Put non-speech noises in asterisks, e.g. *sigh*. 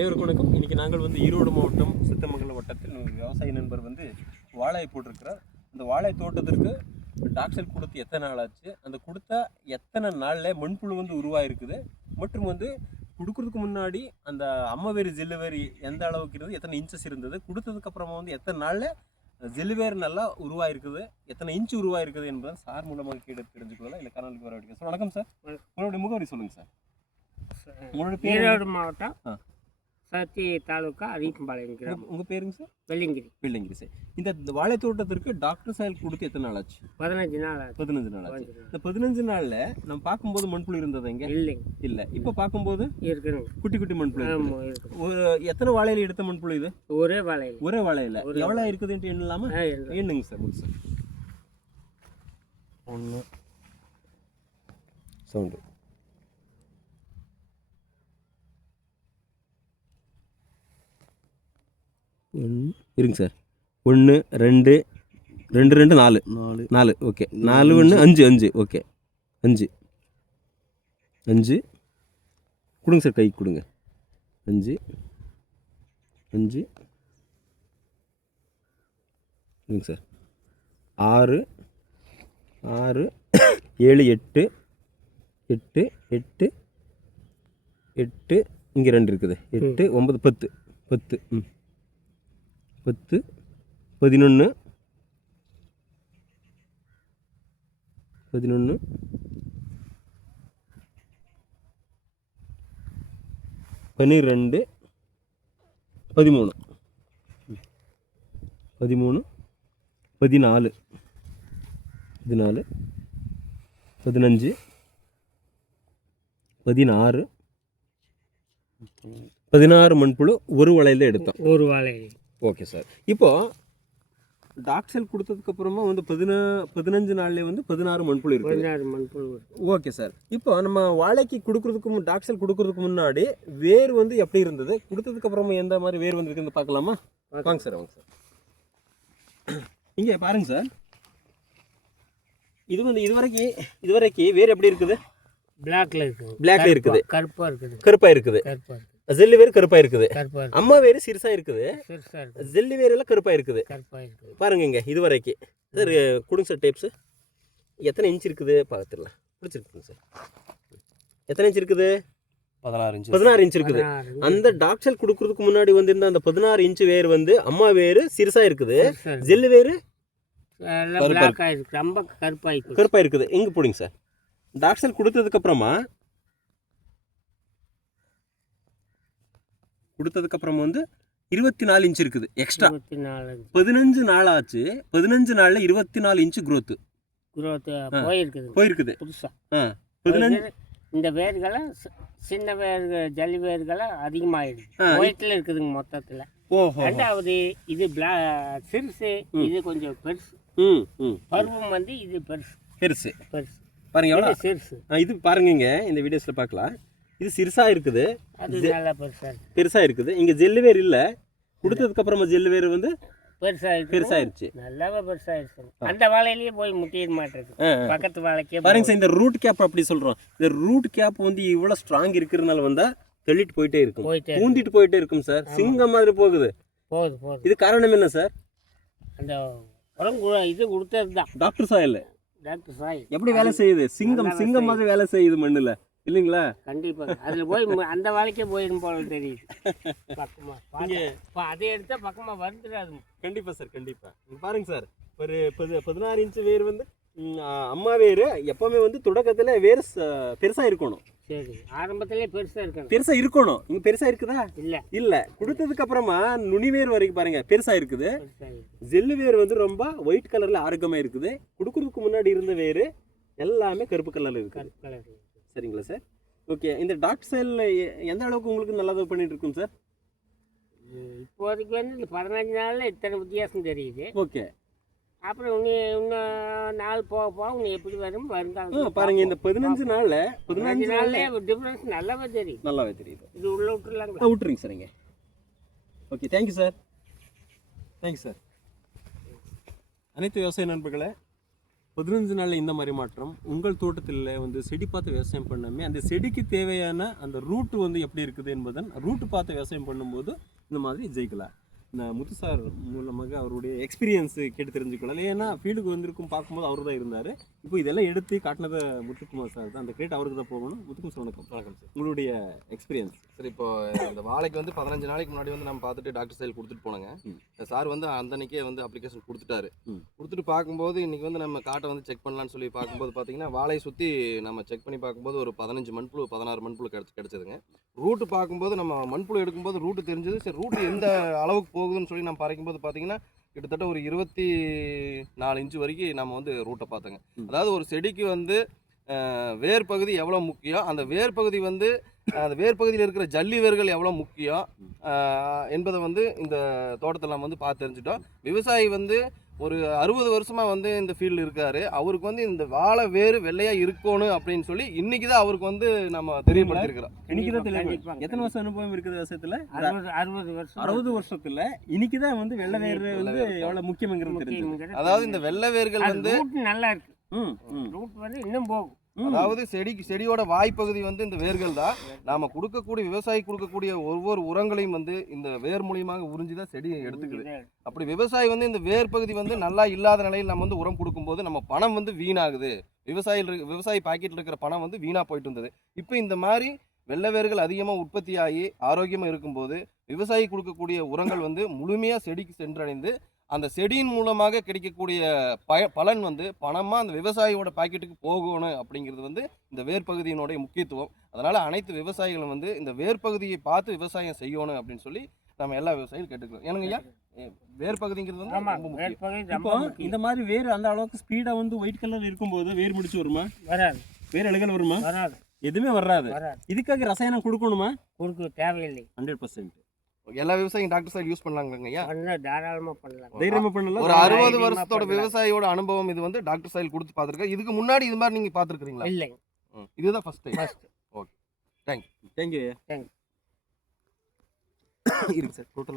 அனைவருக்கும் வணக்கம். இன்னைக்கு நாங்கள் வந்து ஈரோடு மாவட்டம் சித்தமங்கலம் வட்டத்தில் விவசாய நண்பர் வந்து வாழை போட்டிருக்கிறார். அந்த வாழை தோட்டத்திற்கு டாக்டர் கொடுத்து எத்தனை நாள் ஆச்சு? அந்த கொடுத்த எத்தனை நாளில் மண்புழு வந்து உருவாயிருக்குது? மற்றும் வந்து கொடுக்கறதுக்கு முன்னாடி அந்த அம்மவேரி ஜெல்லுவேரி எந்த அளவுக்கு இருந்தது? எத்தனை இன்ச்சஸ் இருந்தது? கொடுத்ததுக்கு அப்புறமா வந்து எத்தனை நாளில் ஜெல்லுவேர் நல்லா உருவாயிருக்குது? எத்தனை இன்ச்சு உருவாயிருக்குது என்பதை சார் மூலமாக கேட்டு தெரிஞ்சுக்கலாம் இல்லை கனலுக்கு வர சார் வணக்கம் சார். உங்களுடைய முகவரி சொல்லுங்கள் சார். ஈரோடு மாவட்டம். சத்தி தாலுக்கா அரியக்கம்பாளையம் கிராமம். உங்கள் பேருங்க சார்? வெள்ளிங்கிரி. பிள்ளைங்க சார். இந்த வாழை தோட்டத்திற்கு டாக்டர் சாயல் கொடுத்து எத்தனை நாள் ஆச்சு. பதினஞ்சு நாள் ஆச்சு. பதினஞ்சு நாள். ஆச்சு. இந்த பதினஞ்சு நாள்ல நம்ம பார்க்கும்போது மண்புழு இருந்தது எங்க இல்லைங்க. இல்ல. இப்ப பார்க்கும்போது? இருக்குதுங்க குட்டி குட்டி மண்புழு ஒரு எத்தனை வாழையில எடுத்த மண்புழு இது? ஒரே வாழையில். ஒரே வாழையில. எவ்வளவு இருக்குதுன்ட்டு எண்ணலாமா? எண்ணுங்க சார் முழுசா. ஒன்று சவுண்டு. இருங்க சார். ஒன்று ரெண்டு ரெண்டு ரெண்டு நாலு. நாலு. நாலு ஓகே. நாலு ஒன்று அஞ்சு அஞ்சு ஓகே. அஞ்சு. அஞ்சு. கொடுங்க சார் கை கொடுங்க. அஞ்சு. அஞ்சு. இருங்க சார். ஆறு. ஆறு. ஏழு எட்டு. எட்டு எட்டு. எட்டு. இங்கே ரெண்டு இருக்குது. எட்டு ஒன்பது பத்து. பத்து. ம். பத்து பதினொன்று பதினொன்று பன்னிரெண்டு பதிமூணு. பதிமூணு. பதினாலு. பதினாலு. பதினஞ்சு. பதினாறு. பதினாறு. மண்புழு ஒரு வலையில் எடுத்தோம். ஒரு வாழை ஓகே சார். இப்போ டாக்டர் கொடுத்ததுக்கு அப்புறமா வந்து பதினா பதினஞ்சு நாள்ல வந்து பதினாறு மண்புழு இருக்குது பதினாறு மண்புழு. Okay sir. இப்போ நம்ம வாழைக்கு கொடுக்கறதுக்கு டாக்டர் கொடுக்கறதுக்கு முன்னாடி வேர் வந்து எப்படி இருந்தது? கொடுத்ததுக்கு அப்புறமா எந்த மாதிரி வேர் வந்திருக்குன்னு பார்க்கலாமா? வாங்க சார் வாங்க சார். இங்கே பாருங்க சார். இது வந்து இதுவரைக்கு இதுவரைக்கும் வேர் எப்படி இருக்குது? பிளாக்ல இருக்குது. Blackல இருக்குது. கருப்பாக இருக்குது. கருப்பா இருக்குது. கருப்பாக இருக்குது ஜெல்லி இருக்குது கருப்பாக இருக்குது அம்மா இருக்குது. சிறுசாக இருக்குது. ஜெல்லி வேர் எல்லாம் கருப்பா இருக்குது. கருப்பாக இருக்குது பாருங்க இங்க இது வரைக்கும் சார் கொடுங்க சார் டேப்ஸ். எத்தனை இன்ச் இருக்குது? பார்த்துடலாம். பிடிச்சிருக்குங்க சார். எத்தனை இன்ச் இருக்குது? பதினாறு இன்ச்சு பதினாறு இன்ச் இருக்குது. அந்த டாக்டர் கொடுக்கறதுக்கு முன்னாடி வந்திருந்த அந்த பதினாறு இன்ச் வேர் வந்து அம்மா வேர் சிறுசா இருக்குது. ஜெல்லு இருக்குது. ரொம்ப கருப்பாக இருக்குது கருப்பா இருக்குது எங்க போடுங்க சார். டாக்டர் கொடுத்ததுக்கு அப்புறமா கொடுத்ததுக்கு அப்புறமா வந்து இருபத்தி நாலு இன்ச் இருக்குது எக்ஸ்ட்ரா பதினஞ்சு நாள் ஆச்சு பதினஞ்சு நாள்ல இருபத்தி நாலு இன்ச் growth குரோத் போயிருக்குது. போயிருக்குது. புதுசாக ஆ பதினஞ்சு இந்த வேர்களெல்லாம் சி- சின்ன வேர்கள் ஜல்லி வேர்களெல்லாம் அதிகமாகிடுது. ஒயிட்டில் இருக்குதுங்க மொத்தத்தில். ரெண்டாவது இது பிளா சிறுசு இது கொஞ்சம் பெருசு. ம் ம் பருவம் வந்து இது பெருசு. பெருசு. பெருசு. பாருங்க எவ்வளோ? சிறுசு. இது பாருங்க இந்த வீடியோஸ்ல பார்க்கலாம் இது சிறுசா இருக்குது. அது நல்லா பெருசாக இருக்கு. பெருசா இருக்குது. இங்க ஜெல்லு வேர் இல்ல. கொடுத்ததுக்கு அப்புறமா ஜெல்லு வேர் வந்து பெருசாக இருக்கு. பெருசாயிருச்சு. நல்லாவே பெருசாகிடுச்சு அந்த வாழையிலேயே போய் முட்டிட மாட்டேங்குது. பக்கத்து வாழைக்கே பாருங்க சார் இந்த ரூட் கேப் அப்படி சொல்றோம். இந்த ரூட் கேப் வந்து இவ்வளவு ஸ்ட்ராங் இருக்கிறதுனால வந்தா தள்ளிட்டு போயிட்டே இருக்கும். பூந்திட்டு போயிட்டே இருக்கும் சார். சிங்கம் மாதிரி போகுது. போகுது போகுது. இது காரணம் என்ன சார்? அந்த உரம் கு- இது கொடுத்தது தான் டாக்டர் சாயல் டாக்டர் சாய் எப்படி வேலை செய்யுது? சிங்கம் சிங்கம் மாதிரி வேலை செய்யுது மண்ணுல. இல்லைங்களா? கண்டிப்பாக அதில் போய் அந்த வாழைக்கே போயிடும் போல தெரியுது. பக்கமாக இப்போ அதை எடுத்தால் பக்கமாக வந்துடாது. கண்டிப்பா சார் கண்டிப்பா. இங்க பாருங்க சார் ஒரு பதி பதினாறு இன்ச் வேர் வந்து அம்மா வேர் எப்பவுமே வந்து தொடக்கத்துல வேர் ச- பெருசா இருக்கணும். சரி. ஆரம்பத்திலே பெருசாக இருக்கணும். பெருசா இருக்கணும். இங்க பெருசா இருக்குதா? இல்லை. இல்ல. கொடுத்ததுக்கு அப்புறமா நுனி வேர் வரைக்கும் பாருங்க பெருசா இருக்குது. பெருசாக இருக்கு. ஜெல்லு வேர் வந்து ரொம்ப ஒயிட் கலர்ல ஆரோக்கியமா இருக்குது. கொடுக்கறதுக்கு முன்னாடி இருந்த வேர் எல்லாமே கருப்பு கலர்ல இருக்குது. கருப்பு கலர் சரிங்களா சார்? ஓகே இந்த டாக்டர் செல் எந்த அளவுக்கு உங்களுக்கு நல்லது பண்ணிட்டு இருக்கும் சார்? இப்போதைக்கு வந்து இந்த பதினஞ்சு நாளில் இத்தனை வித்தியாசம் தெரியுது. ஓகே அப்புறம் இன்னும் இன்னும் நாள் போக போக இன்னும் எப்படி வரும் வருங்காலம் பாருங்க இந்த பதினஞ்சு நாள்ல பதினஞ்சு நாள்ல டிஃப்ரென்ஸ் நல்லாவே தெரியும் நல்லாவே தெரியுது. இது உள்ள விட்டுலாங்களா விட்டுருங்க சார் இங்கே. Okay thank you sir thank you sir அனைத்து விவசாய நண்பர்களே பதினஞ்சு நாளில் இந்த மாதிரி மாற்றம் உங்கள் தோட்டத்தில் வந்து செடி பார்த்து விவசாயம் பண்ணாமே அந்த செடிக்கு தேவையான அந்த ரூட்டு வந்து எப்படி இருக்குது என்பதன் ரூட்டு பார்த்து விவசாயம் பண்ணும்போது இந்த மாதிரி ஜெயிக்கலாம் இந்த முத்துசார் மூலமாக அவருடைய எக்ஸ்பீரியன்ஸு கேட்டு தெரிஞ்சுக்கலாம் ஏன்னா ஃபீல்டுக்கு வந்திருக்கும் பார்க்கும்போது அவர் தான் இருந்தார். இப்போ இதெல்லாம் எடுத்து காட்டினது முத்துக்குமார் சார் தான் அந்த கிரெடிட் அவருக்கு தான் போகணும். முத்துக்குமார் சார் வணக்கம். வணக்கம் சார். உங்களுடைய எக்ஸ்பீரியன்ஸ் சார் இப்போ இந்த வாழைக்கு வந்து பதினஞ்சு நாளைக்கு முன்னாடி வந்து நம்ம பார்த்துட்டு டாக்டர் சைல் கொடுத்துட்டு போனோங்க. சார் வந்து அந்த அன்னைக்கே வந்து அப்ளிகேஷன் கொடுத்துட்டாரு. கொடுத்துட்டு பார்க்கும்போது இன்னைக்கு வந்து நம்ம காட்டை வந்து செக் பண்ணலாம்னு சொல்லி பார்க்கும்போது பார்த்தீங்கன்னா வாழையை சுற்றி நம்ம செக் பண்ணி பார்க்கும்போது ஒரு பதினஞ்சு மண்புழு பதினாறு மண்புழு கிடச்சி கிடச்சதுங்க. ரூட்டு பார்க்கும்போது நம்ம மண்புழு எடுக்கும்போது ரூட்டு தெரிஞ்சது. சரி ரூட்டு எந்த அளவுக்கு போகுதுன்னு சொல்லி நம்ம பறைக்கும்போது பார்த்தீங்கன்னா கிட்டத்தட்ட ஒரு இருபத்தி நாலு இன்ச்சு வரைக்கும் நம்ம வந்து ரூட்டை பார்த்தோங்க. அதாவது ஒரு செடிக்கு வந்து வேர் பகுதி எவ்வளோ முக்கியம் அந்த வேர் பகுதி வந்து அந்த வேர் பகுதியில் இருக்கிற ஜல்லி வேர்கள் எவ்வளோ முக்கியம் என்பதை வந்து இந்த தோட்டத்தில் நம்ம வந்து பார்த்து தெரிஞ்சுட்டோம். விவசாயி வந்து ஒரு அறுபது வருஷமா வந்து இந்த ஃபீல்டு இருக்காரு. அவருக்கு வந்து இந்த வாழை வேறு வெள்ளையா இருக்கணும் அப்படின்னு சொல்லி இன்னைக்கு தான் அவருக்கு வந்து நம்ம தெரியப்படுத்திருக்கிறோம். இன்னைக்கு தான் தெளிவு. எத்தனை வருஷம் அனுபவம் இருக்குது விவசாயத்துல அறுபது அறுபது வருஷம். அறுபது வருஷத்துல இன்னைக்கு தான் வந்து வெள்ளை வேர் வெள்ளை வந்து வேர். எவ்வளவு முக்கியங்கிறது தெரிஞ்சது. முக்கியங்கிறது அதாவது இந்த வெள்ளை வேர்கள் வந்து ரூட் நல்லா இருக்கு. ம், ரூட் வந்து இன்னும் போகும். அதாவது செடிக்கு செடியோட வாய்ப்பகுதி வந்து இந்த வேர்கள் தான். நாம கொடுக்கக்கூடிய விவசாயி கொடுக்கக்கூடிய ஒவ்வொரு உரங்களையும் வந்து இந்த வேர் மூலியமாக உறிஞ்சி தான் செடி எடுத்துக்குது. அப்படி விவசாயி வந்து இந்த வேர் பகுதி வந்து நல்லா இல்லாத நிலையில் நம்ம வந்து உரம் கொடுக்கும்போது நம்ம பணம் வந்து வீணாகுது. இருக்க- விவசாயி பாக்கெட்டில் இருக்கிற பணம் வந்து வீணாக போயிட்டு இருந்தது. இப்போ இந்த மாதிரி வெள்ளை வேர்கள் அதிகமாக உற்பத்தி ஆகி ஆரோக்கியமாக இருக்கும்போது விவசாயி கொடுக்கக்கூடிய உரங்கள் வந்து முழுமையாக செடிக்கு சென்றடைந்து அந்த செடியின் மூலமாக கிடைக்கக்கூடிய பய பலன் வந்து பணமாக அந்த விவசாயியோட பாக்கெட்டுக்கு போகணும் அப்படிங்கிறது வந்து இந்த வேர் பகுதியினுடைய முக்கியத்துவம். அதனால் அனைத்து விவசாயிகளும் வந்து இந்த வேர் பகுதியை பார்த்து விவசாயம் செய்யணும் அப்படின்னு சொல்லி நம்ம எல்லா விவசாயிகளும் கேட்டுக்கிறோம். ஏனுங்க ஐயா? வேர் பகுதிங்கிறது வந்து இப்போ ரொம்ப முக்கியம். இந்த மாதிரி வேர் அந்த அளவுக்கு ஸ்பீடா வந்து ஒயிட் கலர் இருக்கும்போது வேர் முடிச்சு வருமா? வராது. வேர் அழுகல் வருமா? வராது. எதுவுமே வராது. வராது. இதுக்காக ரசாயனம் கொடுக்கணுமா? கொடுக்க தேவையில்லை. ஹண்ட்ரட் பர்சன்ட் எல்லா விவசாயியும் டாக்டர் சார் யூஸ் பண்ணலாங்க ஐயா? பண்ண தாராளமா பண்ணலாம். தைரியமா பண்ணலாம் ஒரு அறுபது வருஷத்தோட பண்ணலாம். விவசாயியோட அனுபவம் இது வந்து டாக்டர் சாயில் கொடுத்து பார்த்துருக்கேன். இதுக்கு முன்னாடி இது மாதிரி நீங்க பார்த்துருக்கீங்களா இல்லை இதுதான் first time first thank you Thank *coughs* இருக்கு சார் டோட்டல்